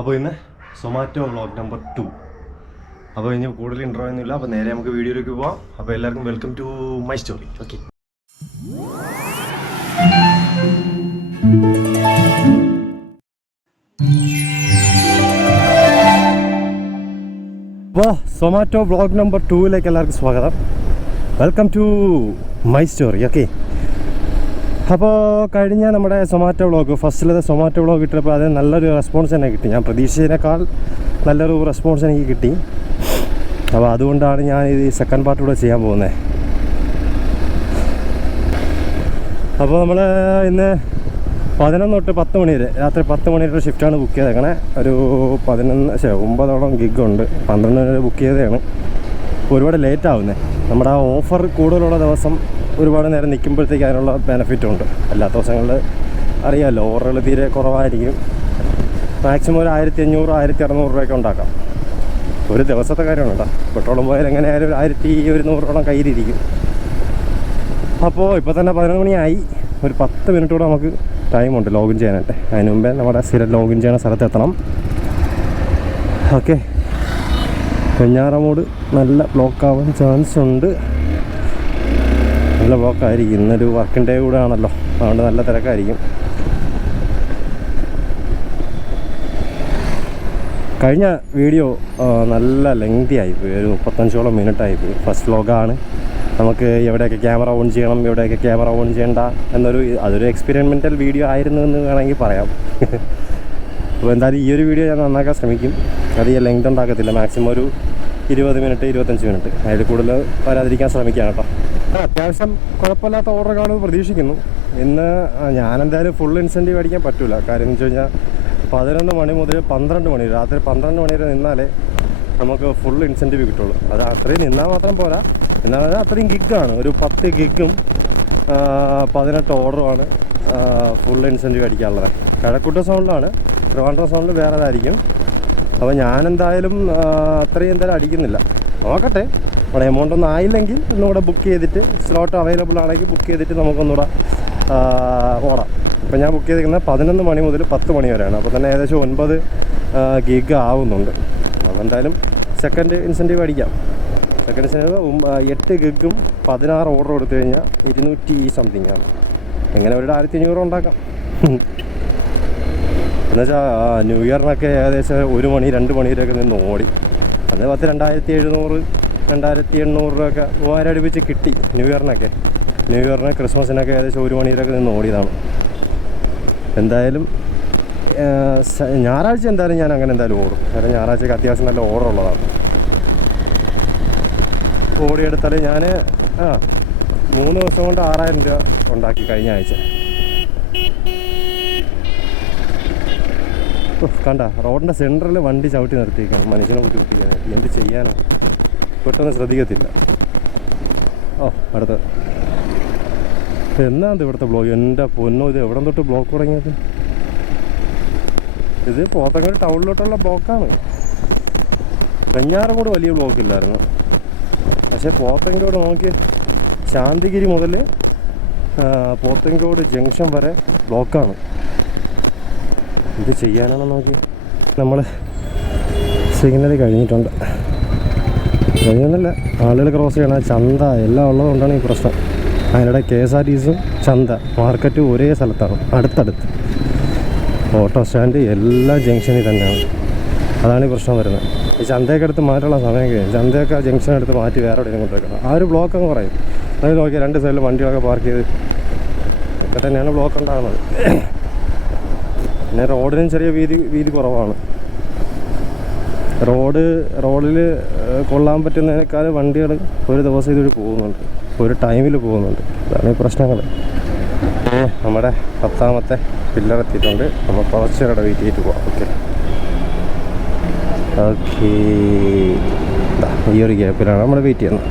അപ്പോൾ ഇന്ന് Zomato vlog number 2. അപ്പോൾ ഇനി കൂടുതൽ ഇൻട്രോ ഒന്നുമില്ല. അപ്പോൾ നേരെ നമുക്ക് വീഡിയോയിലേക്ക് പോവാം. അപ്പോൾ എല്ലാവർക്കും welcome to my story. Okay, അപ്പോൾ സൊമാറ്റോ വ്ളോഗ് നമ്പർ 2ലേക്ക് എല്ലാവർക്കും സ്വാഗതം. Welcome to my story. Okay, അപ്പോൾ കഴിഞ്ഞ നമ്മുടെ സൊമാറ്റോ വ്ളോഗ്, ഫസ്റ്റിലത്തെ സൊമാറ്റോ വ്ളോഗ് ഇട്ടപ്പോൾ അത് നല്ലൊരു റെസ്പോൺസ് തന്നെ കിട്ടി. ഞാൻ പ്രതീക്ഷിച്ചതിനേക്കാൾ നല്ലൊരു റെസ്പോൺസ് എനിക്ക് കിട്ടി. അപ്പോൾ അതുകൊണ്ടാണ് ഞാൻ ഇത് സെക്കൻഡ് പാർട്ട് കൂടെ ചെയ്യാൻ പോകുന്നത്. അപ്പോൾ നമ്മൾ ഇന്ന് 11 തൊട്ട് 10 മണി വരെ, രാത്രി 10 മണി വരെ ഷിഫ്റ്റാണ് ബുക്ക് ചെയ്തേക്കണേ. ഒരു 9 ഗിഗുണ്ട്. 12 വരെ ബുക്ക് ചെയ്തതാണ്. ഒരുപാട് ലേറ്റ് ആവുന്നത്. നമ്മുടെ ആ ഓഫർ കൂടുതലുള്ള ദിവസം ഒരുപാട് നേരം നിൽക്കുമ്പോഴത്തേക്ക് അതിനുള്ള ബെനിഫിറ്റും ഉണ്ട്. അല്ലാത്ത ദിവസങ്ങളിൽ അറിയാമല്ലോ, ഓർഡറുകൾ തീരെ കുറവായിരിക്കും. മാക്സിമം ഒരു 1500 1600 രൂപയൊക്കെ ഉണ്ടാക്കാം. ഒരു ദിവസത്തെ കാര്യമാണ് കേട്ടോ. പെട്രോളും പോയാൽ എങ്ങനെയായാലും 1100 കയ്യിലിരിക്കും. അപ്പോൾ ഇപ്പോൾ തന്നെ 11 മണിയായി. ഒരു 10 മിനിറ്റ് കൂടെ നമുക്ക് ടൈമുണ്ട് ലോഗിൻ ചെയ്യാനായിട്ട്. അതിന് മുമ്പേ നമ്മുടെ സ്ഥിരം ലോഗിൻ ചെയ്യുന്ന സ്ഥലത്ത് എത്തണം. ഓക്കെ, വെഞ്ഞാറമൂട് നല്ല ബ്ലോക്ക് ആവാൻ ചാൻസ് ഉണ്ട്. നല്ല ബ്ലോക്കായിരിക്കും. ഇന്നൊരു വർക്കിംഗ് ഡേ കൂടെ ആണല്ലോ, അതുകൊണ്ട് നല്ല തിരക്കായിരിക്കും. കഴിഞ്ഞ വീഡിയോ നല്ല ലെങ്തി ആയിപ്പോയി. ഒരു 35ഓളം മിനിറ്റ് ആയിപ്പോയി. ഫസ്റ്റ് വ്ലോഗാണ്. നമുക്ക് എവിടെയൊക്കെ ക്യാമറ ഓൺ ചെയ്യണം, എവിടെയൊക്കെ ക്യാമറ ഓൺ ചെയ്യണ്ട അതൊരു എക്സ്പെരിമെൻ്റൽ വീഡിയോ ആയിരുന്നു എന്ന് വേണമെങ്കിൽ പറയാം. അപ്പോൾ എന്തായാലും ഈ ഒരു വീഡിയോ ഞാൻ നന്നാക്കാൻ ശ്രമിക്കും. അത് ലെങ്ത് ഉണ്ടാക്കത്തില്ല. മാക്സിമം ഒരു 20 മിനിറ്റ് 25 മിനിറ്റ്, അതിൽ കൂടുതൽ വരാതിരിക്കാൻ ശ്രമിക്കാം കേട്ടോ. അത്യാവശ്യം കുഴപ്പമില്ലാത്ത ഓർഡർ കാണുമെന്ന് പ്രതീക്ഷിക്കുന്നു. ഇന്ന് ഞാനെന്തായാലും ഫുൾ ഇൻസെൻറ്റീവ് അടിക്കാൻ പറ്റില്ല. കാര്യം എന്ന് വെച്ച് കഴിഞ്ഞാൽ 11 മണി മുതൽ 12 മണി, രാത്രി 12 മണി വരെ നിന്നാലേ നമുക്ക് ഫുൾ ഇൻസെൻറ്റീവ് കിട്ടുള്ളൂ. അത് അത്രയും നിന്നാൽ മാത്രം പോരാ. എന്നാൽ അത്രയും ഗിഗാണ്. ഒരു 10 ഗിഗും 18 ഓർഡറുമാണ് ഫുൾ ഇൻസെൻറ്റീവ് അടിക്കാനുള്ളത്. കഴക്കൂട്ട സൗണ്ടിലാണ്. ട്രിവാൻഡ്രം സൗണ്ടിൽ വേറെതായിരിക്കും. അപ്പോൾ ഞാനെന്തായാലും അത്രയും എന്തായാലും അടിക്കുന്നില്ല. നോക്കട്ടെ, അവിടെ എമൗണ്ട് ഒന്നും ആയില്ലെങ്കിൽ ഒന്നുകൂടെ ബുക്ക് ചെയ്തിട്ട്, സ്ലോട്ട് അവൈലബിൾ ആണെങ്കിൽ ബുക്ക് ചെയ്തിട്ട് നമുക്കൊന്നുകൂടെ ഓടാം. ഇപ്പോൾ ഞാൻ ബുക്ക് ചെയ്തിരിക്കുന്നത് 11 മണി മുതൽ 10 മണി വരെയാണ്. അപ്പോൾ തന്നെ ഏകദേശം 9 ഗിഗ് ആവുന്നുണ്ട്. അപ്പോൾ എന്തായാലും സെക്കൻഡ് ഇൻസെൻറ്റീവ് അടിക്കാം. സെക്കൻഡ് ഇൻസെൻറ്റീവ് 8 ഗിഗും 16 ഓർഡർ കൊടുത്തു കഴിഞ്ഞാൽ 200 സംതിങ് ആണ്. എങ്ങനെ ഒരു 1500 ഉണ്ടാക്കാം. എന്നുവെച്ചാൽ ന്യൂ ഇയറിനൊക്കെ ഏകദേശം 1 മണി 2 മണി വരെയൊക്കെ നിന്ന് ഓടി. അത് 2700 2800 രൂപയൊക്കെ 3000 അടുപ്പിച്ച് കിട്ടി ന്യൂ ഇയറിന് ക്രിസ്മസിനൊക്കെ ഏകദേശം 1 മണി വരെയൊക്കെ നിന്ന് ഓടിയതാണ്. എന്തായാലും ഞായറാഴ്ച എന്തായാലും ഞാൻ അങ്ങനെ എന്തായാലും ഓടും. കാരണം ഞായറാഴ്ചക്ക് അത്യാവശ്യം നല്ല ഓർഡർ ഉള്ളതാണ്. ഓടിയെടുത്താൽ ഞാൻ 3 ദിവസം കൊണ്ട് 6000 രൂപ ഉണ്ടാക്കി കഴിഞ്ഞ ആഴ്ച. കണ്ട, റോഡിൻ്റെ സെൻറ്ററിൽ വണ്ടി ചവിട്ടി നിർത്തിയിരിക്കണം മനുഷ്യനെ ബുദ്ധിമുട്ടിക്കാനായിട്ട്. എന്ത് ചെയ്യാനോ, പെട്ടെന്ന് ശ്രദ്ധിക്കത്തില്ല. അടുത്ത എന്നാണ് ഇവിടുത്തെ ബ്ലോക്ക്? എൻ്റെ പൊന്നോ, ഇത് എവിടെ തൊട്ട് ബ്ലോക്ക് തുടങ്ങിയത്? ഇത് പോത്തങ്കോട് ടൗണിലോട്ടുള്ള ബ്ലോക്കാണ്. വെഞ്ഞാറമൂട് വലിയ ബ്ലോക്കില്ലായിരുന്നു. പക്ഷേ പോത്തങ്കോട് നോക്കി, ശാന്തിഗിരി മുതൽ പോത്തങ്കോട് ജംഗ്ഷൻ വരെ ബ്ലോക്കാണ്. ഇത് ചെയ്യാനാണോ നോക്കി. നമ്മൾ സിഗ്നൽ കഴിഞ്ഞിട്ടുണ്ട്. കഴിഞ്ഞൊന്നുമില്ല, ആളുകൾ ക്രോസ് ചെയ്യണം. ചന്ത എല്ലാം ഉള്ളതുകൊണ്ടാണ് ഈ പ്രശ്നം. അതിനിടെ KSRTCയും ചന്ത മാർക്കറ്റും ഒരേ സ്ഥലത്താണ്, അടുത്തടുത്ത്. ഓട്ടോ സ്റ്റാൻഡ് എല്ലാം ജംഗ്ഷനിൽ തന്നെയാണ്. അതാണ് ഈ പ്രശ്നം വരുന്നത്. ഈ ചന്തയൊക്കെ എടുത്ത് മാറ്റാനുള്ള സമയം കഴിഞ്ഞു. ചന്തയൊക്കെ ജംഗ്ഷൻ എടുത്ത് മാറ്റി വേറെ എവിടെയും കൊണ്ട് വെക്കണം. ആ ഒരു ബ്ലോക്ക് അങ്ങ് പറയും. അത് നോക്കിയാൽ 2 സൈഡിൽ വണ്ടികളൊക്കെ പാർക്ക് ചെയ്ത് ഒക്കെ തന്നെയാണ് ബ്ലോക്ക് ഉണ്ടാകുന്നത്. പിന്നെ റോഡിനും ചെറിയ വീതി കുറവാണ്. റോഡിൽ കൊള്ളാൻ പറ്റുന്നതിനേക്കാൾ വണ്ടികൾ ഒരു ദിവസം ഇതുവഴി പോകുന്നുണ്ട്, ഒരു ടൈമിൽ പോകുന്നുണ്ട്. അതാണ് ഈ പ്രശ്നങ്ങൾ. നമ്മുടെ 10ാമത്തെ പില്ലർ എത്തിയിട്ടുണ്ട്. നമ്മൾ കുറച്ചുകൂടെ വെയിറ്റ് ചെയ്തിട്ട് പോകാം. ഓക്കെ, ഈ ഒരു ഗ്യാപ്പിലാണ് നമ്മൾ വെയിറ്റ് ചെയ്യുന്നത്.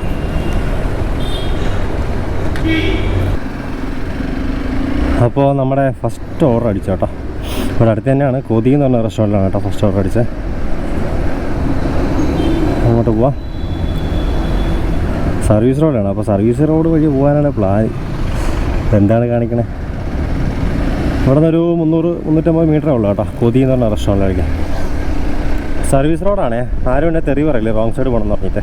അപ്പോൾ നമ്മുടെ ഫസ്റ്റ് ഓർഡർ അടിച്ചു കേട്ടോ. ഇവിടെ അടുത്ത് തന്നെയാണ്, കൊതി എന്ന് പറഞ്ഞ റെസ്റ്റോറൻറ്റിലാണ് കേട്ടോ ഫസ്റ്റ് ഓർഡർ അടിച്ചത്. അങ്ങോട്ട് പോവാം. സർവീസ് റോഡാണ്. അപ്പോൾ സർവീസ് റോഡ് വഴി പോകാനാണ് പ്ലാൻ. എന്താണ് കാണിക്കണേ? ഇവിടെ നിന്നൊരു 300-350 മീറ്ററേ ഉള്ളൂ കേട്ടോ, കൊതി എന്ന് പറഞ്ഞ റെസ്റ്റോറൻറ്റ് കഴിക്കാൻ. സർവീസ് റോഡാണേ. ആരും എന്നെ തെറി പറയില്ലേ റോങ് സൈഡ് പോകണം എന്ന് പറഞ്ഞിട്ട്.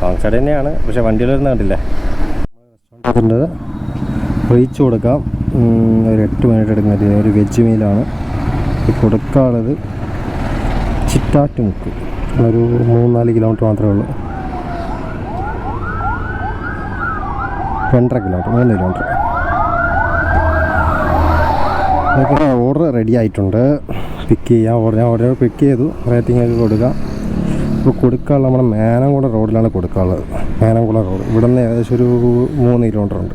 റോങ് സൈഡ് തന്നെയാണ്, പക്ഷേ വണ്ടിയിൽ വരുന്ന കണ്ടില്ലേ. അതിൻ്റെ റീച്ച് കൊടുക്കാം. ഒരു 8 മിനിറ്റ് എടുക്കുന്നത്. ഒരു വെജ് മീലാണ് കൊടുക്കാനുള്ളത്. ചിറ്റാറ്റുമുക്ക് ഒരു 3-4 കിലോമീറ്റർ മാത്രമേ ഉള്ളൂ. 2.5 കിലോമീറ്റർ, 3 കിലോമീറ്റർ. ഓർഡർ റെഡി ആയിട്ടുണ്ട്. പിക്ക് ചെയ്യാം. ഞാൻ ഓർഡർ പിക്ക് ചെയ്തു. റേറ്റിംഗ് ഒക്കെ കൊടുക്കാം. ഇപ്പോൾ കൊടുക്കാനുള്ള നമ്മുടെ മേനംകുളം റോഡിലാണ് കൊടുക്കാനുള്ളത്. മേനംകുളം റോഡ് ഇവിടെ നിന്ന് ഏകദേശം ഒരു 3 കിലോമീറ്റർ ഉണ്ട്.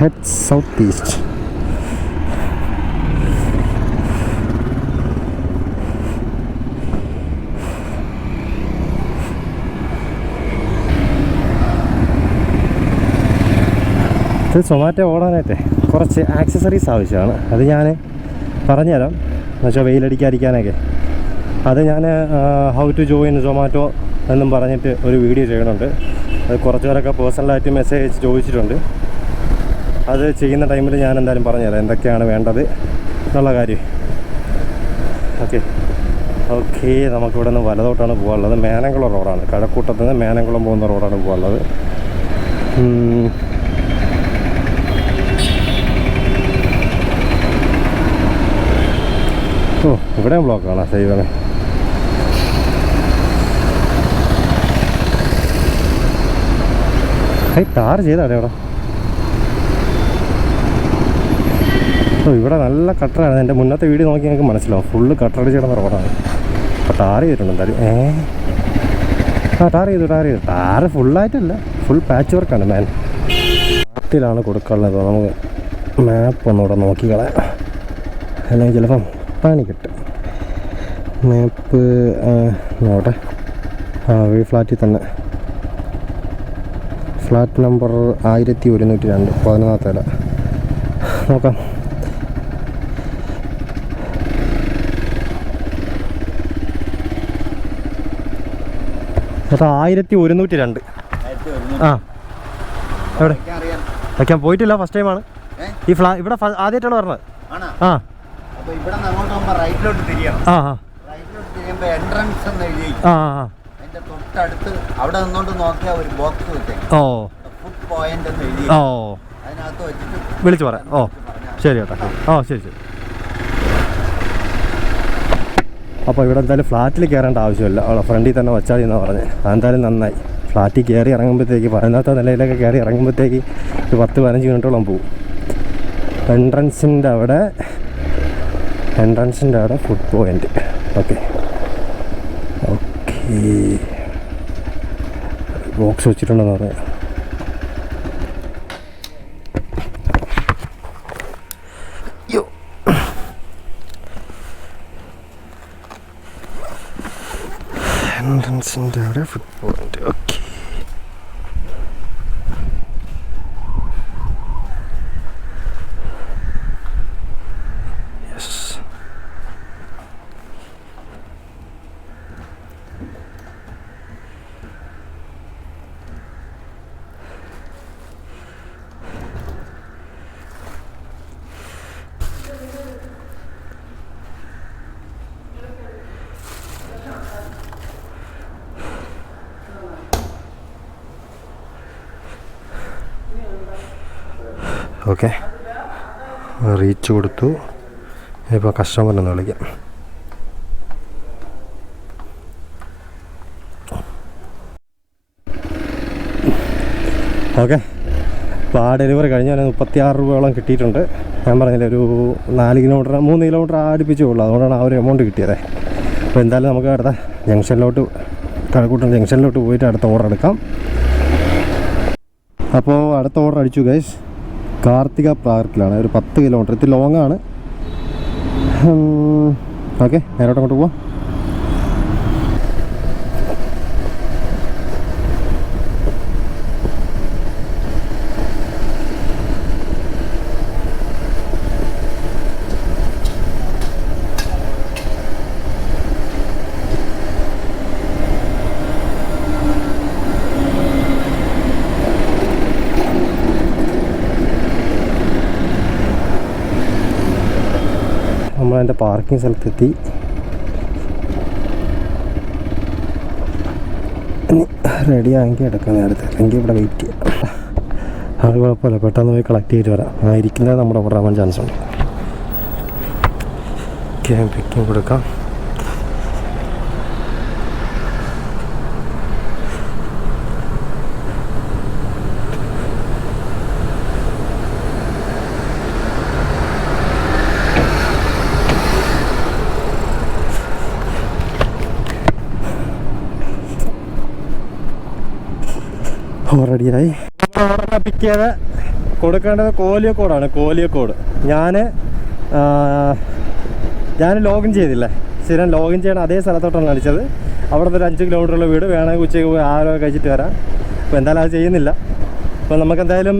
Head south east. ഇത് സൊമാറ്റോ ഓടാനായിട്ടേ കുറച്ച് ആക്സസറീസ് ആവശ്യമാണ്. അത് ഞാൻ പറഞ്ഞുതരാം. എന്നുവെച്ചാൽ വെയിലടിക്കാതിരിക്കാനൊക്കെ അത് ഞാൻ ഹൗ ടു ജോയിൻ സൊമാറ്റോ എന്നും പറഞ്ഞിട്ട് ഒരു വീഡിയോ ചെയ്യണുണ്ട്. അത് കുറച്ച് പേരൊക്കെ പേഴ്സണലായിട്ട് മെസ്സേജ് ചോദിച്ചിട്ടുണ്ട്. അത് ചെയ്യുന്ന ടൈമിൽ ഞാൻ എന്തായാലും പറഞ്ഞുതരാം എന്തൊക്കെയാണ് വേണ്ടത് എന്നുള്ള കാര്യം. ഓക്കെ നമുക്കിവിടെ നിന്ന് വലതോട്ടാണ് പോകാനുള്ളത്. മേനംകുളം റോഡാണ്. കഴക്കൂട്ടത്ത് നിന്ന് മേനംകുളം പോകുന്ന റോഡാണ് പോകാനുള്ളത്. ഇവിടെ ബ്ലോക്കാണ് സൈവണേ. ടാർ ചെയ്താണ് ഇവിടെ. ഇവിടെ നല്ല കട്ടറാണ്. എൻ്റെ മുന്നത്തെ വീഡിയോ നോക്കി ഞങ്ങൾക്ക് മനസ്സിലാവും. ഫുള്ള് കട്ടറടിച്ച് കിടന്ന റോഡാണ്. അപ്പോൾ ടാർ ചെയ്തിട്ടുണ്ട് എന്തായാലും. ടാർ ചെയ്തു. ടാർ ഫുള്ളായിട്ടില്ല, ഫുൾ പാച്ച് വർക്കാണ്. നാട്ടിലാണ് കൊടുക്കാനുള്ളത്. നമുക്ക് മാപ്പ് ഒന്നുകൂടെ നോക്കിക്കളയാം, അല്ലെങ്കിൽ ചിലപ്പം പണി കിട്ടും. മാപ്പ് നോട്ടെ. ഈ ഫ്ലാറ്റിൽ തന്നെ ഫ്ലാറ്റ് നമ്പർ 1102 14ാമത്തെ ഇല നോക്കാം. ചേട്ടാ 1102. ആ എവിടെ വയ്ക്കാൻ പോയിട്ടില്ല, ഫസ്റ്റ് ടൈമാണ് ഈ ഇവിടെ ആദ്യമായിട്ടാണ് പറഞ്ഞത്. ആ അവിടെ നിന്നോണ്ട് നോക്കിയ ഒരു ബോക്സ് ഓ ഫുഡ് പോയിന്റ് എന്ന് എഴുതി. ഓ അതിനകത്ത് വെച്ചിട്ട് വിളിച്ചു പറയാം. ഓ ശരി ചേട്ടാ. ശരി. അപ്പോൾ ഇവിടെ എന്തായാലും ഫ്ലാറ്റിൽ കയറേണ്ട ആവശ്യമില്ല. അവളെ ഫ്രണ്ടിൽ തന്നെ വച്ചാൽ എന്നാണ് പറഞ്ഞത്. അതെന്തായാലും നന്നായി. ഫ്ലാറ്റിൽ കയറി ഇറങ്ങുമ്പോഴത്തേക്ക് 14ാമത്തെ നിലയിലൊക്കെ കയറി ഇറങ്ങുമ്പോഴത്തേക്ക് ഒരു 10-15 മിനിറ്റോളം പോകും. എൻട്രൻസിൻ്റെ അവിടെ ഫുഡ് പോയിന്റ്. ഓക്കെ ബോക്സ് വെച്ചിട്ടുണ്ടെന്ന് പറയാം. എൻട്രൻസിൻ്റെ അവിടെ food point. Okay okay reach കൊടുത്തു. ഇപ്പോൾ കസ്റ്റമറിനൊന്ന് വിളിക്കാം. ഓക്കെ അപ്പോൾ ആ ഡെലിവറി കഴിഞ്ഞാൽ 36 രൂപയോളം കിട്ടിയിട്ടുണ്ട്. ഞാൻ പറഞ്ഞില്ലേ ഒരു 3 കിലോമീറ്റർ അടുപ്പിച്ചേ ഉള്ളൂ. അതുകൊണ്ടാണ് ആ ഒരു എമൗണ്ട് കിട്ടിയത്. അപ്പോൾ എന്തായാലും നമുക്ക് അടുത്ത കഴക്കൂട്ടം ജംഗ്ഷനിലോട്ട് പോയിട്ട് അടുത്ത ഓർഡർ എടുക്കാം. അപ്പോൾ അടുത്ത ഓർഡർ അടിച്ചു ഗൈസ്. കാർത്തിക പാർക്കിലാണ്. ഒരു 10 കിലോമീറ്റർ. ഇത് ലോങ്ങാണ്. ഓക്കെ നേരോട്ട് അങ്ങോട്ട് പോവാം. നമ്മളതിൻ്റെ പാർക്കിംഗ് സ്ഥലത്തെത്തി. റെഡി ആണെങ്കിൽ എടുക്കാൻ നേരത്തെ, അല്ലെങ്കിൽ ഇവിടെ വെയിറ്റ് ചെയ്യാം. അത് കുഴപ്പമില്ല, പെട്ടെന്ന് പോയി കളക്ട് ചെയ്തിട്ട് വരാം. ആ ഇരിക്കുന്നത് നമ്മുടെ അവിടെ ആവാൻ ചാൻസ് ഉണ്ട്. പിക്കിങ് കൊടുക്കാം. റെഡിയായി. ഓർഡർ പിക്ക് ചെയ്ത് കൊടുക്കേണ്ടത് കോലിയക്കോടാണ്. കോലിയക്കോട് ഞാൻ ലോഗിൻ ചെയ്തില്ലേ, സ്ഥിരം ലോഗിൻ ചെയ്യണം അതേ സ്ഥലത്തോട്ടാണ് അടിച്ചത്. അവിടെ നിന്ന് ഒരു 5 കിലോമീറ്ററുള്ള വീട്, വേണമെങ്കിൽ ഉച്ചയ്ക്ക് പോയി ആരോ കഴിച്ചിട്ട് വരാം. അപ്പോൾ എന്തായാലും അത് ചെയ്യുന്നില്ല. അപ്പോൾ നമുക്കെന്തായാലും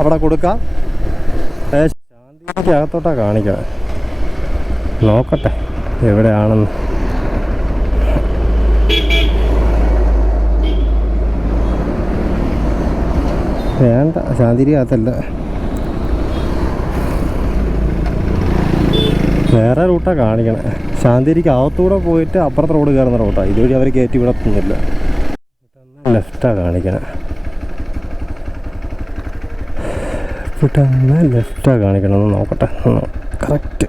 അവിടെ കൊടുക്കാം. ശാന്തിക്ക് അകത്തോട്ടാണ് കാണിക്കാം, നോക്കട്ടെ എവിടെയാണെന്ന്. വേണ്ട, ശാന്തിരി അകത്തല്ല, വേറെ റൂട്ടാണ് കാണിക്കണേ. ശാന്തിരിക്ക് അകത്തൂടെ പോയിട്ട് അപ്പുറത്തെ റോഡ് കയറുന്ന റൂട്ടാണ്. ഇതുവഴി അവർ കയറ്റി വിടത്തൊന്നുമില്ല. ലെഫ്റ്റാണ് കാണിക്കണേ, ഇവിടെന്ന് ലെഫ്റ്റാണ് കാണിക്കണമെന്ന് നോക്കട്ടെ. കറക്റ്റ്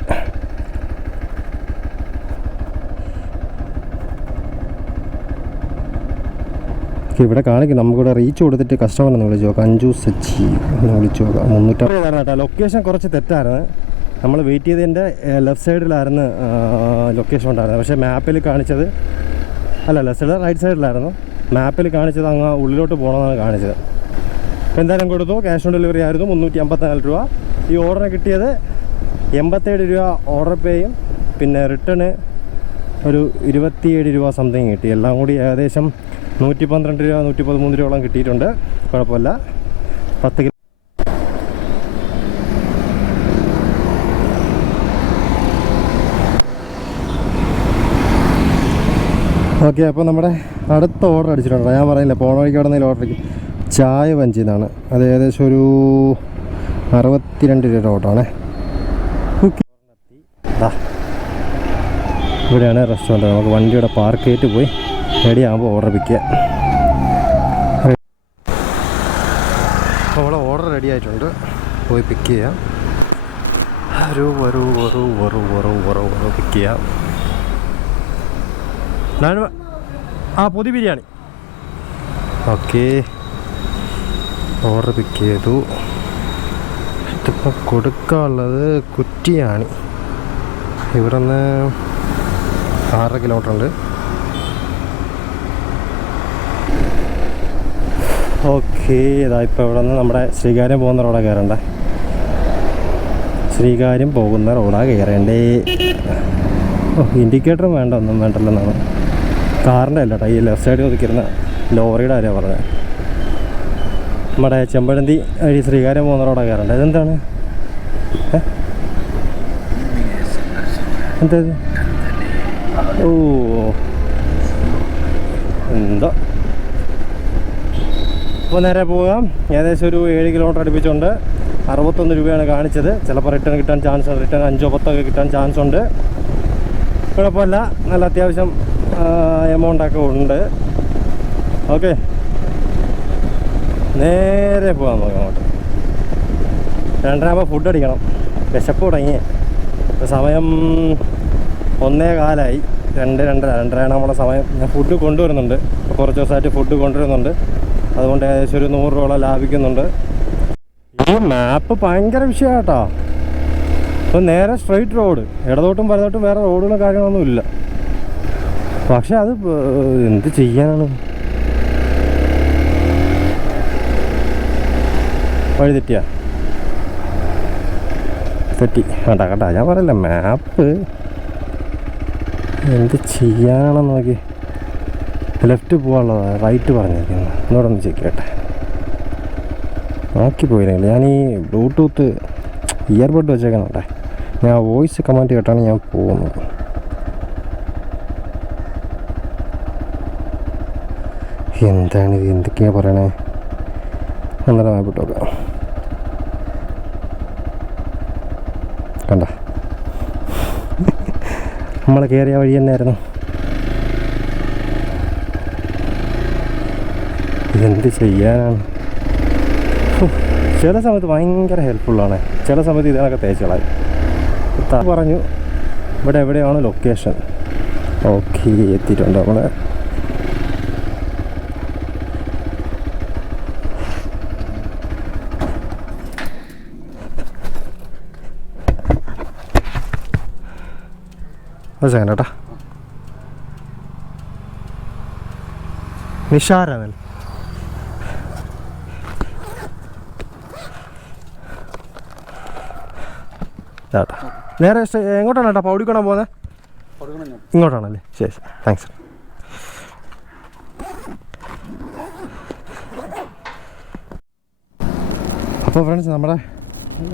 ഇവിടെ കാണിക്കും. നമുക്കിവിടെ റീച്ച് കൊടുത്തിട്ട് കസ്റ്റമറിനെ വിളിച്ച് നോക്കാം. അഞ്ചു സച്ചി എന്ന് വിളിച്ച് നോക്കാം. 360 കേട്ടോ. ലൊക്കേഷൻ കുറച്ച് തെറ്റായിരുന്നു. നമ്മൾ വെയിറ്റ് ചെയ്തതിൻ്റെ ലെഫ്റ്റ് സൈഡിലായിരുന്നു ലൊക്കേഷൻ ഉണ്ടായിരുന്നത്. പക്ഷേ മാപ്പിൽ കാണിച്ചത് അല്ല, ലെഫ്റ്റ് സൈഡ് റൈറ്റ് സൈഡിലായിരുന്നു. മാപ്പിൽ കാണിച്ചത് അങ്ങ് ഉള്ളിലോട്ട് പോകണമെന്നാണ് കാണിച്ചത്. അപ്പോൾ എന്തായാലും കൊടുത്തു. ക്യാഷ് ഓൺ ഡെലിവറി ആയിരുന്നു 354 രൂപ. ഈ ഓർഡറിന് കിട്ടിയത് 87 രൂപ ഓർഡർ പേയും പിന്നെ റിട്ടേണ് ഒരു 27 രൂപ സംതിങ് കിട്ടി. എല്ലാം കൂടി ഏകദേശം 112 രൂപ 113 രൂപയോളം കിട്ടിയിട്ടുണ്ട്. കുഴപ്പമില്ല. 10 കിലോ. ഓക്കെ, അപ്പോൾ നമ്മുടെ അടുത്ത ഓർഡർ അടിച്ചിട്ടുണ്ട്. ഞാൻ പറയില്ല, പോണ വഴിക്ക് അവിടെ നിന്ന് ഓർഡർ അടിക്കും. ചായ വഞ്ചിന്നാണ്. അത് ഏകദേശം ഒരു 62 രൂപയുടെ ഓർഡറാണേ. ഇവിടെയാണ് റെസ്റ്റോറൻറ്റ്. നമുക്ക് വണ്ടിയുടെ പാർക്ക് ചെയ്തിട്ട് പോയി റെഡി ആകുമ്പോൾ ഓർഡർ പിക്കുക. അപ്പോൾ അവിടെ ഓർഡർ റെഡി ആയിട്ടുണ്ട്, പോയി പിക്ക് ചെയ്യാം. വരൂ പിക്ക് ചെയ്യാം. പൊതി ബിരിയാണി. ഓക്കെ, ഓർഡർ പിക്ക് ചെയ്തു. ഇതിപ്പോൾ കൊടുക്കാനുള്ളത് കുറ്റിയാണ്. ഇവിടെ നിന്ന് 6 കിലോമീറ്റർ ഉണ്ട്. ഓക്കെ, ഇതാ ഇപ്പോൾ ഇവിടെ നിന്ന് നമ്മുടെ ശ്രീകാര്യം പോകുന്ന റോഡാണ് കയറേണ്ടേ. ശ്രീകാര്യം പോകുന്ന റോഡാണ് കയറേണ്ടേ. ഇൻഡിക്കേറ്ററും വേണ്ട, ഒന്നും വേണ്ടല്ലോ എന്നാണ്. കാറിൻ്റെ അല്ല കേട്ടോ, ഈ ലെഫ്റ്റ് സൈഡിൽ ഒതുക്കിയിരുന്ന ലോറിയുടെ കാര്യമാണ് പറഞ്ഞത്. നമ്മുടെ ചെമ്പഴന്തി വഴി ശ്രീകാര്യം പോകുന്ന റോഡാണ് കയറേണ്ടത്. ഇതെന്താണ്? എന്താ? ഓ, എന്തോ. അപ്പോൾ നേരെ പോകാം. ഏകദേശം ഒരു 7 കിലോമീറ്റർ അടുപ്പിച്ചുണ്ട്. 61 രൂപയാണ് കാണിച്ചത്. ചിലപ്പോൾ റിട്ടേൺ കിട്ടാൻ ചാൻസ് ഉണ്ട്. റിട്ടേൺ 5 10 ഒക്കെ കിട്ടാൻ ചാൻസ് ഉണ്ട്. കുഴപ്പമില്ല, നല്ല അത്യാവശ്യം എമൗണ്ടൊക്കെ ഉണ്ട്. ഓക്കെ, നേരെ പോകാം നമുക്ക് അങ്ങോട്ട്. 2:30 ഫുഡ് അടിക്കണം. വിശപ്പ് തുടങ്ങി. സമയം 1:15. 2:30 നമ്മുടെ സമയം. ഞാൻ ഫുഡ് കൊണ്ടുവരുന്നുണ്ട്. കുറച്ച് ദിവസമായിട്ട് ഫുഡ് കൊണ്ടുവരുന്നുണ്ട്. അതുകൊണ്ട് ഏകദേശം ഒരു 100 രൂപ ലാഭിക്കുന്നുണ്ട്. ഈ മാപ്പ് ഭയങ്കര വിഷയമാണ് കേട്ടോ. അപ്പോൾ നേരെ സ്ട്രെയിറ്റ് റോഡ്, ഇടതോട്ടും വലതോട്ടും വേറെ റോഡുകളും കാര്യങ്ങളൊന്നും ഇല്ല. പക്ഷെ അത് എന്ത് ചെയ്യാനാണ്? വഴി തെറ്റിയാ തെറ്റി കേട്ടാ കേട്ടാ. ഞാൻ പറയില്ല, മാപ്പ് എന്ത് ചെയ്യാനാണെന്ന് നോക്കി. ലെഫ്റ്റ് പോകാനുള്ളതാണ്, റൈറ്റ് പറഞ്ഞിരിക്കുന്നത്. എന്നോട് ഒന്ന് ചെക്ക് ചെയ്യട്ടെ. നോക്കി പോയില്ലെങ്കിൽ ഞാൻ ഈ ബ്ലൂടൂത്ത് ഇയർബഡ് വെച്ചേക്കണോട്ടെ. ഞാൻ വോയിസ് കമാൻഡ് കേട്ടാണ് ഞാൻ പോകുന്നത്. എന്താണിത്? എന്തൊക്കെയാണ് പറയണേ? അന്നേരം മാപ്പിട്ട് നോക്കാം. കണ്ട, നമ്മൾ കയറിയ വഴി തന്നെയായിരുന്നു. എന്ത് ചെയ്യാനാണ്. ചില സമയത്ത് ഭയങ്കര ഹെൽപ്ഫുള്ളാണ്, ചില സമയത്ത് ഇതിനൊക്കെ തേച്ചളായി. പറഞ്ഞു ഇവിടെ എവിടെയാണ് ലൊക്കേഷൻ. ഓക്കെ, എത്തിയിട്ടുണ്ട് നമ്മൾ. ചേട്ടാ നിഷാരാണൽ ചേട്ടാ നേരെ എങ്ങോട്ടാണ് ചേട്ടാ പൗടിക്കണം പോകുന്നത്? ഇങ്ങോട്ടാണല്ലേ, ശരി ശരി, താങ്ക്സ്. അപ്പോൾ ഫ്രണ്ട്സ് നമ്മുടെ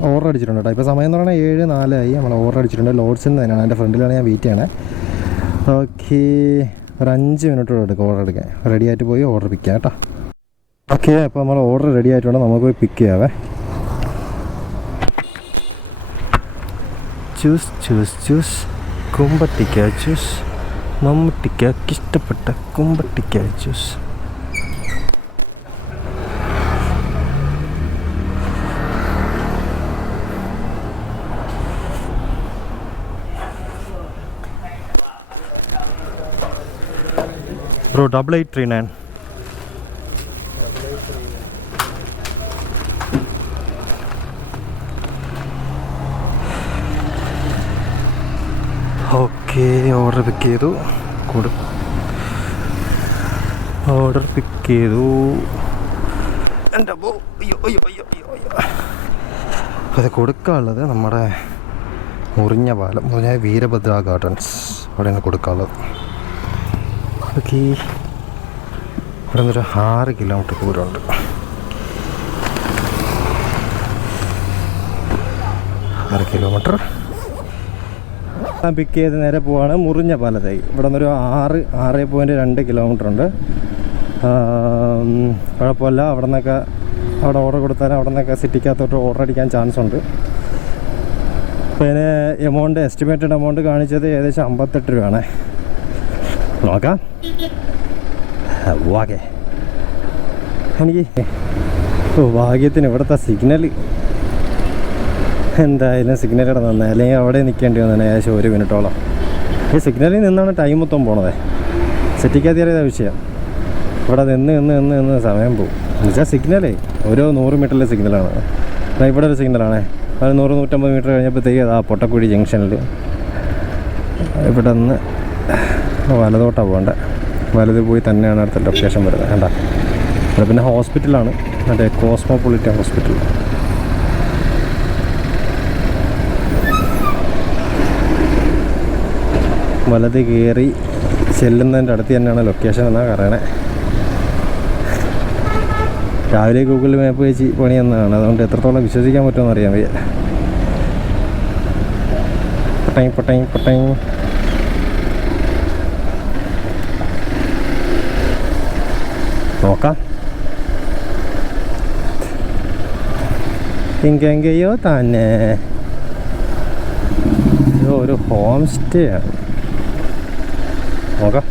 ഓർഡർ അടിച്ചിട്ടുണ്ട് കേട്ടോ. ഇപ്പോൾ സമയം എന്ന് പറഞ്ഞാൽ 7:04 നമ്മൾ ഓർഡർ അടിച്ചിട്ടുണ്ട്. ലോഡ്സിൽ നിന്ന് തന്നെയാണ്, എൻ്റെ ഫ്രണ്ടിലാണ് ഞാൻ വെയിറ്റ് ചെയ്യണേ. ഓക്കെ, ഒരു 5 മിനിറ്റോടെ എടുക്കും ഓർഡർ എടുക്കാൻ. റെഡി ആയിട്ട് പോയി ഓർഡർ പിക്ക് ചെയ്യാം കേട്ടോ. ഓക്കെ, അപ്പോൾ നമ്മൾ ഓർഡർ റെഡി ആയിട്ടുണ്ട്, നമുക്ക് പോയി പിക്ക് ചെയ്യാവേ. ചൂസ് ചൂസ് ചൂസ് കുമ്പട്ടിക്ക ജ്യൂസ്, മമ്മൂട്ടിക്ക് ഇഷ്ടപ്പെട്ട കുമ്പട്ടിക്ക ജ്യൂസ്. ബ്രോ 8839. ഓക്കെ, ഓർഡർ പിക്ക് ചെയ്തു. ഓർഡർ പിക്ക് ചെയ്തു. എൻ്റെ അയ്യോ അയ്യോ അയ്യോ അയ്യോ അയ്യോ. അപ്പോൾ അത് കൊടുക്കാനുള്ളത് നമ്മുടെ മുറിഞ്ഞ പാലം, മുറിഞ്ഞ വീരഭദ്ര ഗാർഡൻസ്, അവിടെയാണ് കൊടുക്കാനുള്ളത്. ഓക്കെ, ഇവിടെ നിന്നൊരു 6 കിലോമീറ്റർ ദൂരമുണ്ട്. 6 കിലോമീറ്റർ പിക്ക് ചെയ്ത് നേരെ പോവാണ് മുറിഞ്ഞ പാലത്തേക്ക്. ഇവിടെ നിന്നൊരു 6.2 കിലോമീറ്റർ ഉണ്ട്. കുഴപ്പമില്ല, അവിടെ ഓർഡർ കൊടുത്താലും അവിടെ നിന്നൊക്കെ സിറ്റിക്കകത്തോട്ട് ഓർഡർ അടിക്കാൻ ചാൻസ് ഉണ്ട്. അപ്പോൾ ഇതിന് എമൗണ്ട്, എസ്റ്റിമേറ്റഡ് എമൗണ്ട് കാണിച്ചത് ഏകദേശം 58 രൂപയാണ്. നോക്കാം. ഓക്കെ, എനിക്ക് ഭാഗ്യത്തിന് ഇവിടുത്തെ സിഗ്നൽ എന്തായാലും സിഗ്നൽ ഇവിടെ നിന്നേ, അല്ലെങ്കിൽ അവിടെ നിൽക്കേണ്ടി വന്നേ ഏകദേശം 1 മിനിറ്റോളം. ഈ സിഗ്നലിൽ നിന്നാണ് ടൈം മൊത്തം പോണത്. സിറ്റിക്കകത്തിയറിയ വിഷയം. ഇവിടെ നിന്ന് സമയം പോകും. എന്നുവെച്ചാൽ സിഗ്നലേ ഓരോ 100 മീറ്ററിലെ സിഗ്നലാണ്. ഇവിടെ ഒരു സിഗ്നലാണേ, അത് 100-150 മീറ്റർ കഴിഞ്ഞപ്പോഴത്തേക്ക് ആ പൊട്ടക്കുഴി ജംഗ്ഷനിൽ ഇവിടെ നിന്ന് വലതോട്ടാണ് പോകേണ്ടത്. വലതിൽ പോയി തന്നെയാണ് അടുത്ത ലൊക്കേഷൻ വരുന്നത്. വേണ്ട, അവിടെ പിന്നെ ഹോസ്പിറ്റലാണ്, മറ്റേ കോസ്മോപൊളിറ്റൻ ഹോസ്പിറ്റൽ. വലത് കയറി ചെല്ലുന്നതിൻ്റെ അടുത്ത് തന്നെയാണ് ലൊക്കേഷൻ എന്നാണ് പറയണേ. രാവിലെ ഗൂഗിൾ മാപ്പ് വെച്ച് പണി എന്നതാണ്, അതുകൊണ്ട് എത്രത്തോളം വിശ്വസിക്കാൻ പറ്റുമെന്ന് അറിയാൻ വയ്യ. പൊട്ടൈ നോക്കാം. എങ്കെങ്കയോ തന്നെ ഒരു ഹോം സ്റ്റേ ആണ്. നോക്കാം.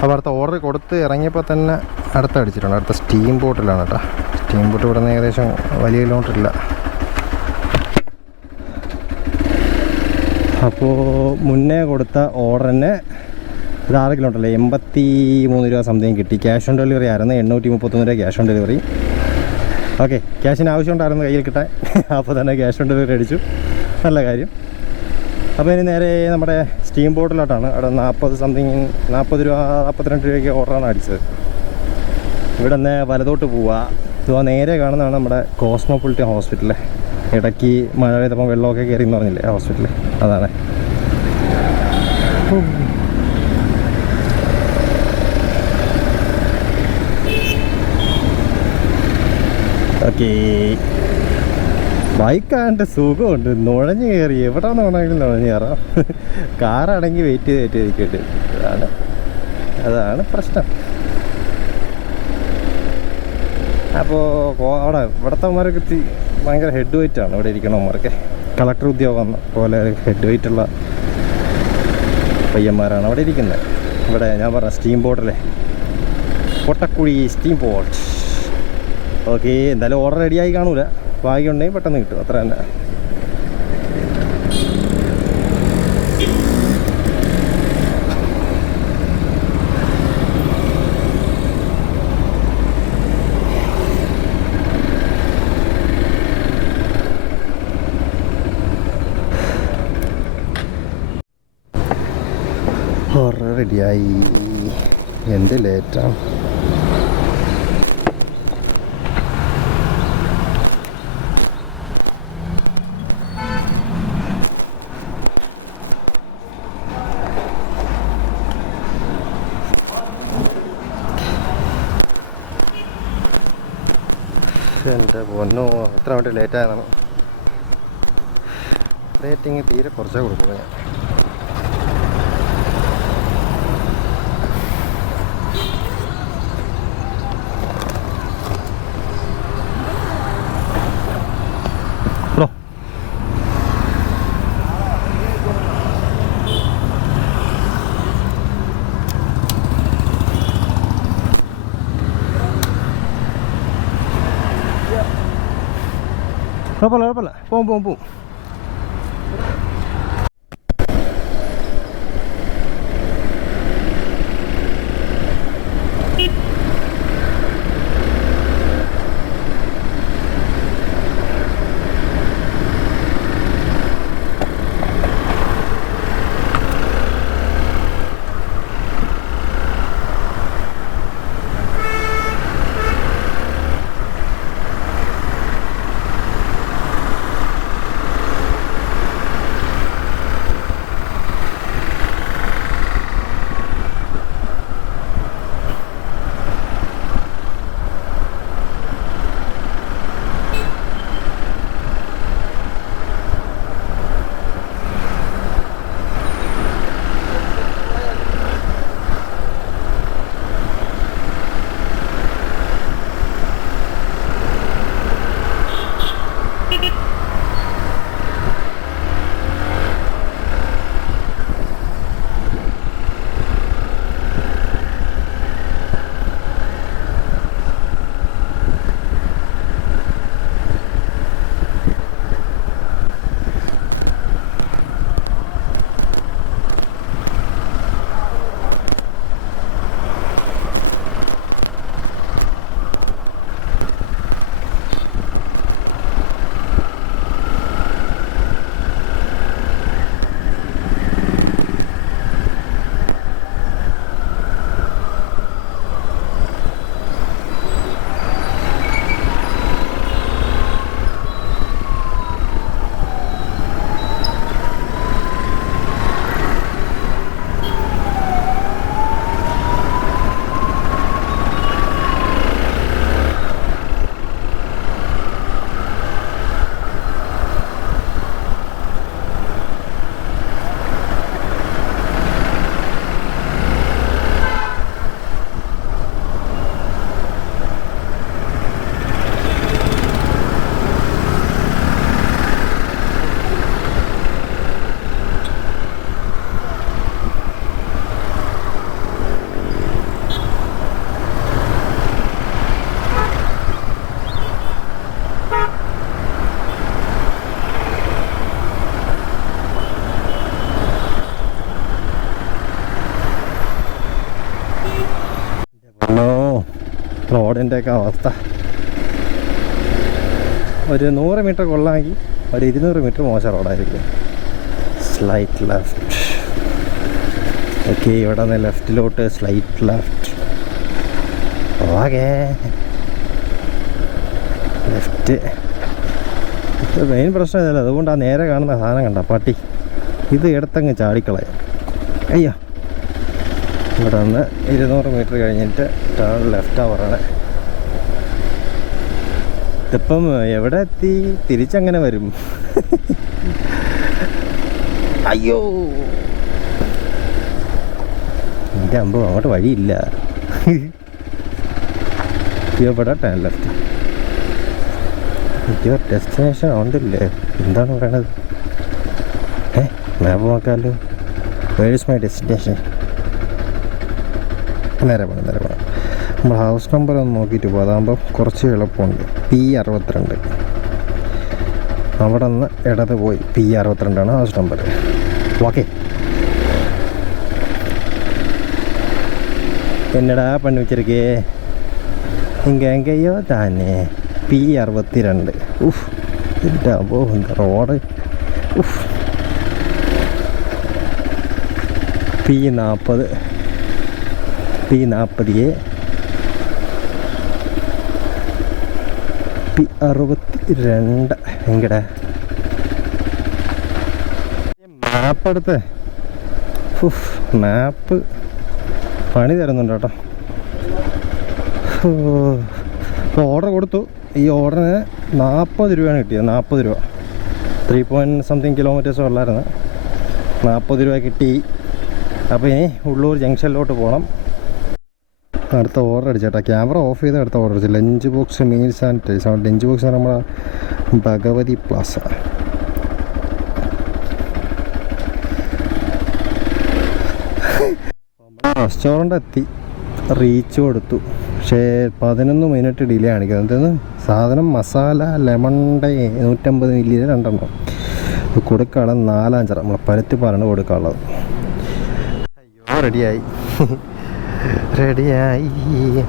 അപ്പോൾ അടുത്ത ഓർഡർ കൊടുത്ത് ഇറങ്ങിയപ്പോൾ തന്നെ അടിച്ചിട്ടുണ്ട്. അടുത്ത സ്റ്റീം ബോട്ടിലാണ് കേട്ടോ. സ്റ്റീം ബോട്ട് ഇവിടെ നിന്ന് ഏകദേശം വലിയ കിലോമീറ്റർ ഇല്ല. അപ്പോൾ മുന്നേ കൊടുത്ത ഓർഡറിന് ഇത് 6 കിലോമീറ്റർ അല്ലേ, 83 രൂപ സംതിങ് കിട്ടി. ക്യാഷ് ഓൺ ഡെലിവറി ആയിരുന്നു, 831 രൂപ ക്യാഷ് ഓൺ ഡെലിവറി. ഓക്കെ, ക്യാഷിന് ആവശ്യമുണ്ടായിരുന്നു കയ്യിൽ കിട്ടാൻ, അപ്പോൾ തന്നെ ക്യാഷ് ഓൺ ഡെലിവറി അടിച്ചു. നല്ല കാര്യം. അപ്പോൾ ഇനി നേരെ നമ്മുടെ സ്റ്റീം ബോട്ടിലോട്ടാണ്. അവിടെ 40 രൂപ 42 രൂപയ്ക്ക് ഓർഡറാണ് അടിച്ചത്. ഇവിടെ നിന്ന് വലതോട്ട് പോവുക. ഇത് നേരെ കാണുന്നതാണ് നമ്മുടെ കോസ്മോപൊളിറ്റൻ ഹോസ്പിറ്റൽ. ഇടയ്ക്ക് മഴ പെയ്തപ്പോൾ വെള്ളമൊക്കെ കയറി എന്ന് പറഞ്ഞില്ലേ ആ ഹോസ്പിറ്റൽ, അതാണ്. ഓക്കെ, ബൈക്കാണ്ട് സുഖമുണ്ട്, നുഴഞ്ഞ് കയറി എവിടെ നിന്നാണെങ്കിലും നുഴഞ്ഞ് കയറാം. കാറാണെങ്കിൽ വെയിറ്റ് ചെയ്തിരിക്കട്ടെ, അതാണ് പ്രശ്നം. അപ്പോൾ അവിടെ ഇവിടുത്തെമാരൊക്കെ ഭയങ്കര ഹെഡ് വെയിറ്റ് ആണ് ഇവിടെ ഇരിക്കണവന്മാർക്ക്. കളക്ടർ ഉദ്യോഗം പോലെ ഹെഡ് വെയിറ്റുള്ള പയ്യന്മാരാണ് അവിടെ ഇരിക്കുന്നത്. ഇവിടെ ഞാൻ പറഞ്ഞ സ്റ്റീം ബോട്ടല്ലേ, പൊട്ടക്കുഴി സ്റ്റീം ബോട്ട്. ഓക്കെ, എന്തായാലും ഓർഡർ റെഡിയായി കാണൂല, ഭാഗ്യം ഉണ്ടെങ്കിൽ പെട്ടെന്ന് കിട്ടും, അത്ര തന്നെ. ഓർഡർ റെഡിയായി. എന്ത് ലേറ്റാണ്. എൻ്റെ പൊന്നോ, എത്ര മിനിറ്റ് ലേറ്റായതാണ്. റേറ്റിങ് തീരെ കുറച്ചേ കൊടുക്കുള്ളൂ ഞാൻ. കുഴപ്പമില്ല, പോവും. റോഡിൻ്റെയൊക്കെ അവസ്ഥ. ഒരു 100 മീറ്റർ കൊള്ളാമെങ്കിൽ ഒരു 200 മീറ്റർ മോശം റോഡായിരിക്കും. Slight left. ഓക്കെ, ഇവിടെ നിന്ന് ലെഫ്റ്റിലോട്ട് slight left. Okay, left. Main പ്രശ്നം ഇതല്ല, അതുകൊണ്ട് ആ നേരെ കാണുന്ന സാധനം കണ്ട പട്ടി ഇത് എടുത്തങ്ങ് ചാടിക്കളയാം. അയ്യോ, ഇവിടെ നിന്ന് 200 മീറ്റർ കഴിഞ്ഞിട്ട് ടേൺ ലെഫ്റ്റാണ് പറയണേ. ഇതിപ്പം എവിടെ എത്തി? തിരിച്ചങ്ങനെ വരും. അയ്യോ, എൻ്റെ അമ്പോ, അങ്ങോട്ട് വഴിയില്ല. ഇവിടെ ടേൺ ലെഫ്റ്റ്. അയ്യോ, ഡെസ്റ്റിനേഷൻ ഉണ്ടല്ലേ? എന്താണ് പറയണത്? മാപ്പ് നോക്കാമല്ലോ. Where is my destination? നേരെ പോകണം. നമ്മൾ ഹൗസ് നമ്പർ ഒന്ന് നോക്കിയിട്ട് പോകും, അതാകുമ്പോൾ കുറച്ച് എളുപ്പമുണ്ട്. P62 അവിടെ നിന്ന് ഇടത് പോയി P62 ഹൗസ് നമ്പർ. ഓക്കെ, എന്നടാ പണി വെച്ചിരിക്കേ എങ്കെയോ തന്നെ P62. ഉഫ്, എൻ്റെ അബോ റോഡ്. ഉഫ്, P40 P62 എങ്കടെ മാപ്പ് എടുത്ത്. മാപ്പ് പണി തരുന്നുണ്ട് കേട്ടോ. ഓർഡർ കൊടുത്തു. ഈ ഓർഡറിന് 40 രൂപയാണ് കിട്ടിയത്. 40 രൂപ, 3 കിലോമീറ്റേഴ്സ് ഉള്ളായിരുന്നു. 40 രൂപ കിട്ടി. അപ്പോൾ ഇനി ഉള്ളൂർ ജംഗ്ഷനിലോട്ട് പോകണം. അടുത്ത ഓർഡർ അടിച്ചേട്ടാ. ക്യാമറ ഓഫ് ചെയ്ത് അടുത്ത ഓർഡർ അടിച്ചു. Lunch box meals and taste. Lunch box നമ്മളെ ഭഗവതി പ്ലാസ. റെസ്റ്റോറൻ്റ് എത്തി, റീച്ച് കൊടുത്തു. പക്ഷേ 11 മിനിറ്റ് ഡിലേ കാണിക്കുന്നത്. എന്തെന്ന് സാധനം മസാല ലെമൺ ഡേ 150 മില്ലി 2 കൊടുക്കാനുള്ളത് 4-5 നമ്മളെ പരുത്തിപ്പാലാണ് കൊടുക്കാനുള്ളത്. അയ്യോ, റെഡിയായി.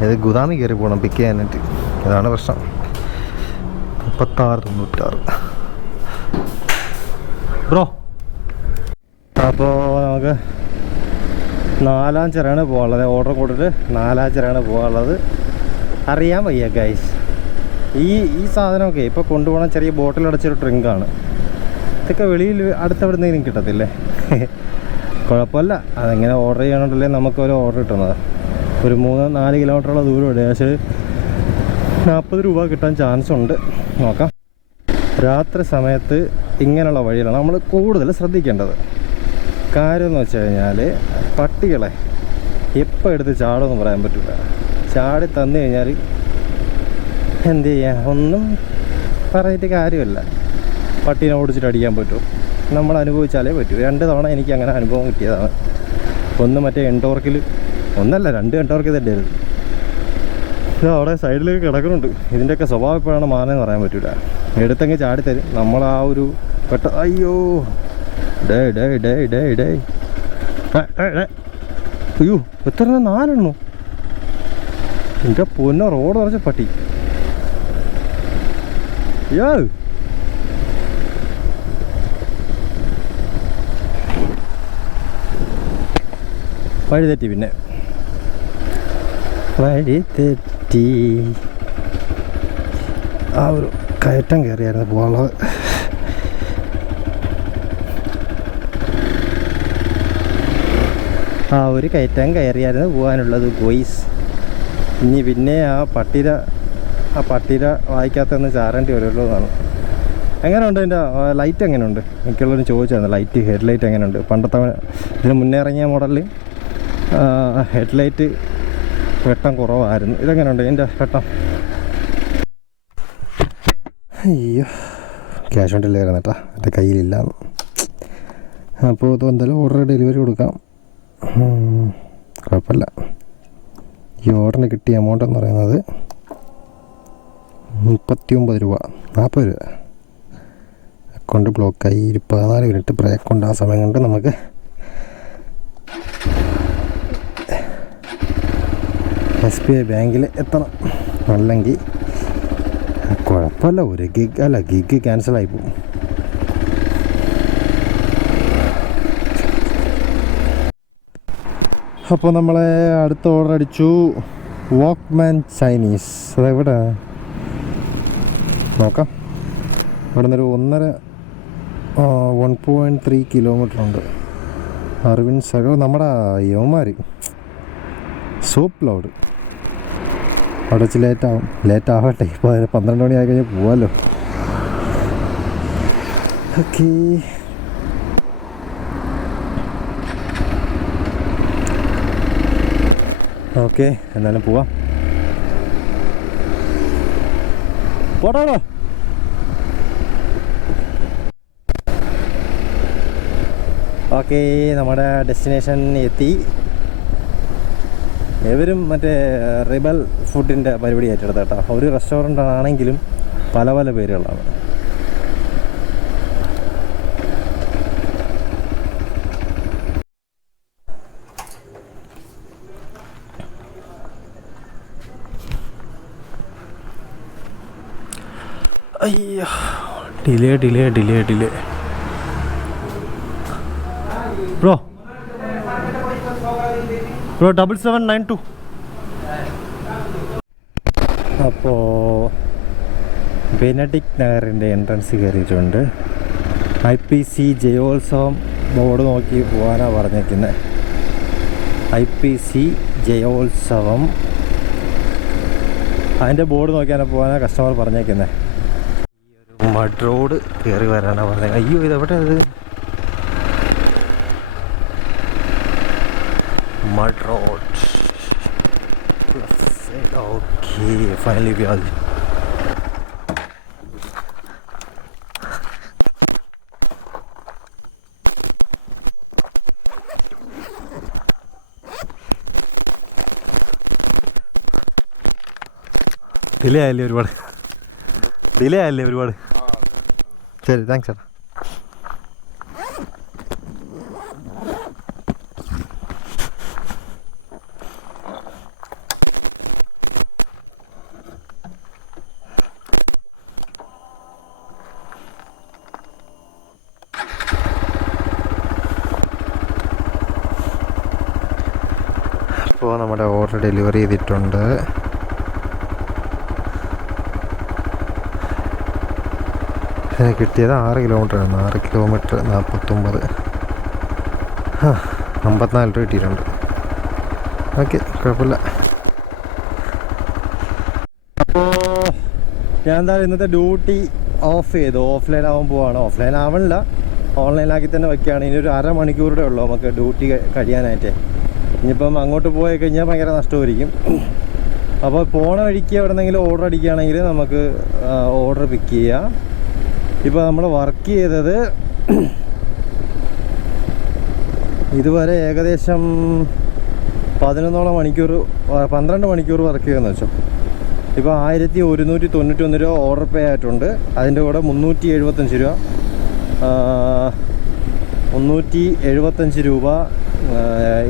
അത് ഗുദാമി കയറി പോകണം പിക്ക് ചെയ്യാനായിട്ട്. ഇതാണ് പ്രശ്നം. 36-96 ബ്രോ. അപ്പോൾ നമുക്ക് 4-5 പോകാനുള്ളത്. ഓർഡർ കൊടുത്തിട്ട് 4-5 പോകാനുള്ളത്. അറിയാൻ വയ്യ ഗൈസ്. ഈ സാധനമൊക്കെ ഇപ്പോൾ കൊണ്ടുപോകണ ചെറിയ ബോട്ടിലടച്ചൊരു ഡ്രിങ്കാണ്. ഇതൊക്കെ വെളിയിൽ അടുത്തവിടെ നിന്നെങ്കിലും കിട്ടത്തില്ലേ? കുഴപ്പമില്ല, അതെങ്ങനെ ഓർഡർ ചെയ്യണമെന്നല്ലേ നമുക്കൊരു ഓർഡർ കിട്ടുന്നത്. ഒരു 3-4 കിലോമീറ്ററുള്ള ദൂരമുണ്ട്. പക്ഷേ 40 രൂപ കിട്ടാൻ ചാൻസ് ഉണ്ട്. നോക്കാം. രാത്രി സമയത്ത് ഇങ്ങനെയുള്ള വഴികളാണ് നമ്മൾ കൂടുതൽ ശ്രദ്ധിക്കേണ്ടത്. കാര്യം എന്ന് വെച്ച് കഴിഞ്ഞാൽ പട്ടികളെ എപ്പോൾ എടുത്ത് ചാടുമെന്ന് പറയാൻ പറ്റില്ല. ചാടി തന്നു കഴിഞ്ഞാൽ എന്ത് ചെയ്യാൻ, ഒന്നും പറഞ്ഞിട്ട് കാര്യമില്ല. പട്ടീനെ ഓടിച്ചിട്ട് അടിക്കാൻ പറ്റുമോ? നമ്മൾ അനുഭവിച്ചാലേ പറ്റൂ. 2 തവണ എനിക്ക് അങ്ങനെ അനുഭവം കിട്ടിയതാണ്. ഒന്ന് മറ്റേ എൻടോർക്കിൽ, 2 എൻടോർക്ക് തന്നെയായിരുന്നു. ഇത് അവിടെ സൈഡിലേക്ക് കിടക്കുന്നുണ്ട്. ഇതിൻ്റെയൊക്കെ സ്വഭാവം എപ്പോഴാണ് മാറുന്നതെന്ന് പറയാൻ പറ്റില്ല. എടുത്തങ്ങ് ചാടിത്തരും. നമ്മൾ ആ ഒരു അയ്യോ ഡേ അയ്യോ, എത്ര 4 എൻ്റെ പൊന്നോ, റോഡ് നിറച്ച പട്ടി. യോ, വഴി തെറ്റി. പിന്നെ വഴി തെറ്റി. ആ ഒരു കയറ്റം കയറിയായിരുന്നു പോകാനുള്ളത്. ആ ഒരു കയറ്റം കയറിയായിരുന്നു പോകാനുള്ളത് ഗോയ്സ്. ഇനി പിന്നെ ആ പട്ടീര വായിക്കാത്തൊന്ന് ചാരേണ്ടി വരുമല്ലോ എന്നാണ്. എങ്ങനെയുണ്ട് അതിൻ്റെ ലൈറ്റ്? എങ്ങനെയുണ്ട്? എനിക്കുള്ളവരും ചോദിച്ചായിരുന്നു ലൈറ്റ്, ഹെഡ് ലൈറ്റ് എങ്ങനെയുണ്ട്? പണ്ടത്തെ ഇതിന് മുന്നേ ഇറങ്ങിയ മോഡലിൽ ഹെഡ് ലൈറ്റ് വെട്ടം കുറവായിരുന്നു. ഇതെങ്ങനെയുണ്ട് ഇതിൻ്റെ വെട്ടം? അയ്യോ, ക്യാഷ് ഓൺ ഡെലിവറി ആയിരുന്നു കേട്ടോ, എൻ്റെ കയ്യിലില്ല. അപ്പോൾ ഇത് എന്തായാലും ഓർഡർ ഡെലിവറി കൊടുക്കാം. കുഴപ്പമില്ല. ഈ ഓർഡറിന് കിട്ടിയ എമൗണ്ട് എന്ന് പറയുന്നത് 39 രൂപ, 40 രൂപ. അക്കൗണ്ട് ബ്ലോക്കായി. 14 മിനിറ്റ് ബ്രേക്ക് ഉണ്ട്. ആ സമയം കൊണ്ട് നമുക്ക് SBI ബാങ്കിൽ എത്തണം. അല്ലെങ്കിൽ കുഴപ്പമില്ല, ഒരു ഗിഗ് ക്യാൻസലായി പോകും. അപ്പോൾ നമ്മളെ അടുത്ത ഓർഡർ അടിച്ചു. Walkman Chinese. അതെവിടെ നോക്കാം. ഇവിടെ നിന്നൊരു 1.3 കിലോമീറ്റർ ഉണ്ട്. അരവിന്ദ് സഗോ നമ്മുടെ യവന്മാർ സോപ്പ് ലൗഡ്. അവിടെ വെച്ച് ലേറ്റ് ആവട്ടെ. ഇപ്പോൾ 12 മണി ആയി കഴിഞ്ഞാൽ പോവാമല്ലോ. ഓക്കേ, ഓക്കെ, എന്നാലും പോവാം. പോട്ടോ. ഓക്കെ, നമ്മുടെ ഡെസ്റ്റിനേഷൻ എത്തി. ഇവരും മറ്റേ റിബൽ ഫുഡിൻ്റെ പരിപാടി ഏറ്റെടുത്ത കേട്ടോ. ഒരു റെസ്റ്റോറൻ്റ് ആണെങ്കിലും പല പല പേരുകളാണ്. അയ്യോ, delay delay delay delay. Bro 7792. അപ്പോൾ ബെനഡിക്ട് നഗറിൻ്റെ എൻട്രൻസ് കയറിയിട്ടുണ്ട്. IPC ജയോത്സവം ബോർഡ് നോക്കി പോകാനാണ് പറഞ്ഞേക്കുന്നത്. IPC ജയോത്സവം അതിൻ്റെ ബോർഡ് നോക്കിയാണ് പോകാനാണ് കസ്റ്റമർ പറഞ്ഞേക്കുന്നത്. ഈ ഒരു മഡ് റോഡ് കയറി വരാനാണ് പറഞ്ഞത്. അയ്യോ, ഇതെവിടെ അത്? Mud road. Okay, finally we are. Delay ആയില്ലേ ഒരുപാട്? ഡിലേ ആയില്ലേ ഒരുപാട്? ശരി, താങ്ക്സ് ചേട്ടാ. അപ്പോൾ നമ്മുടെ ഓർഡർ ഡെലിവറി ചെയ്തിട്ടുണ്ട്. കിട്ടിയത് 6 കിലോമീറ്ററാണ്. 6 കിലോമീറ്റർ 49, 54 രൂപ കിട്ടിയിട്ടുണ്ട്. ഓക്കെ, കുഴപ്പമില്ല. അപ്പോൾ ഞാൻ എന്തായാലും ഇന്നത്തെ ഡ്യൂട്ടി ഓഫ് ചെയ്തു. ഓഫ്ലൈൻ ആവാൻ പോവാണ്. ഓഫ്ലൈൻ ആവണില്ല, ഓൺലൈനാക്കി തന്നെ വയ്ക്കുകയാണ്. ഇനി ഒരു അരമണിക്കൂറുടെ ഉള്ളൂ നമുക്ക് ഡ്യൂട്ടി കഴിയാനായിട്ട്. ഇനിയിപ്പം അങ്ങോട്ട് പോയി കഴിഞ്ഞാൽ ഭയങ്കര നഷ്ടമായിരിക്കും. അപ്പോൾ പോണ വഴിക്ക് എവിടെ നിന്നെങ്കിലും ഓർഡർ അടിക്കുകയാണെങ്കിൽ നമുക്ക് ഓർഡർ പിക്ക് ചെയ്യാം. ഇപ്പോൾ നമ്മൾ വർക്ക് ചെയ്തത് ഇതുവരെ ഏകദേശം 11 മണിക്കൂർ 12 മണിക്കൂർ വർക്ക് ചെയ്യുമെന്ന് വെച്ചോ. ഇപ്പോൾ 1191 രൂപ ഓർഡർ പേ ആയിട്ടുണ്ട്. അതിൻ്റെ കൂടെ 375 രൂപ 375 രൂപ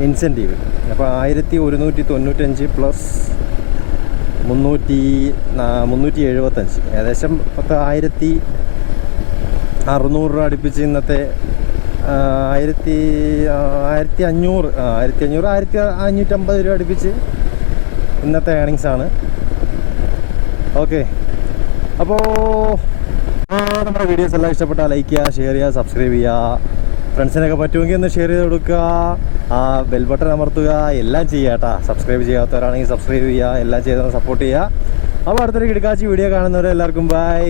ഇൻസെൻറ്റീവ്. അപ്പോൾ 1195 പ്ലസ് 375, ഏകദേശം 1600 രൂപ അടുപ്പിച്ച് ഇന്നത്തെ 1500 1550 രൂപ അടുപ്പിച്ച് ഇന്നത്തെ ഏണിങ്സാണ്. ഓക്കെ, അപ്പോൾ നമ്മുടെ വീഡിയോസ് എല്ലാം ഇഷ്ടപ്പെട്ടാൽ ലൈക്ക് ചെയ്യുക, ഷെയർ ചെയ്യുക, സബ്സ്ക്രൈബ് ചെയ്യുക. ഫ്രണ്ട്സിനൊക്കെ പറ്റുമെങ്കിൽ ഒന്ന് ഷെയർ ചെയ്ത് കൊടുക്കുക. ബെൽ ബട്ടൺ അമർത്തുക, എല്ലാം ചെയ്യുക കേട്ടോ. സബ്സ്ക്രൈബ് ചെയ്യാത്തവരാണെങ്കിൽ സബ്സ്ക്രൈബ് ചെയ്യുക, എല്ലാം ചെയ്ത് സപ്പോർട്ട് ചെയ്യുക. അപ്പോൾ അടുത്തൊരു കിടക്കാച്ചി വീഡിയോ കാണുന്നവരെ എല്ലാവർക്കും ബൈ.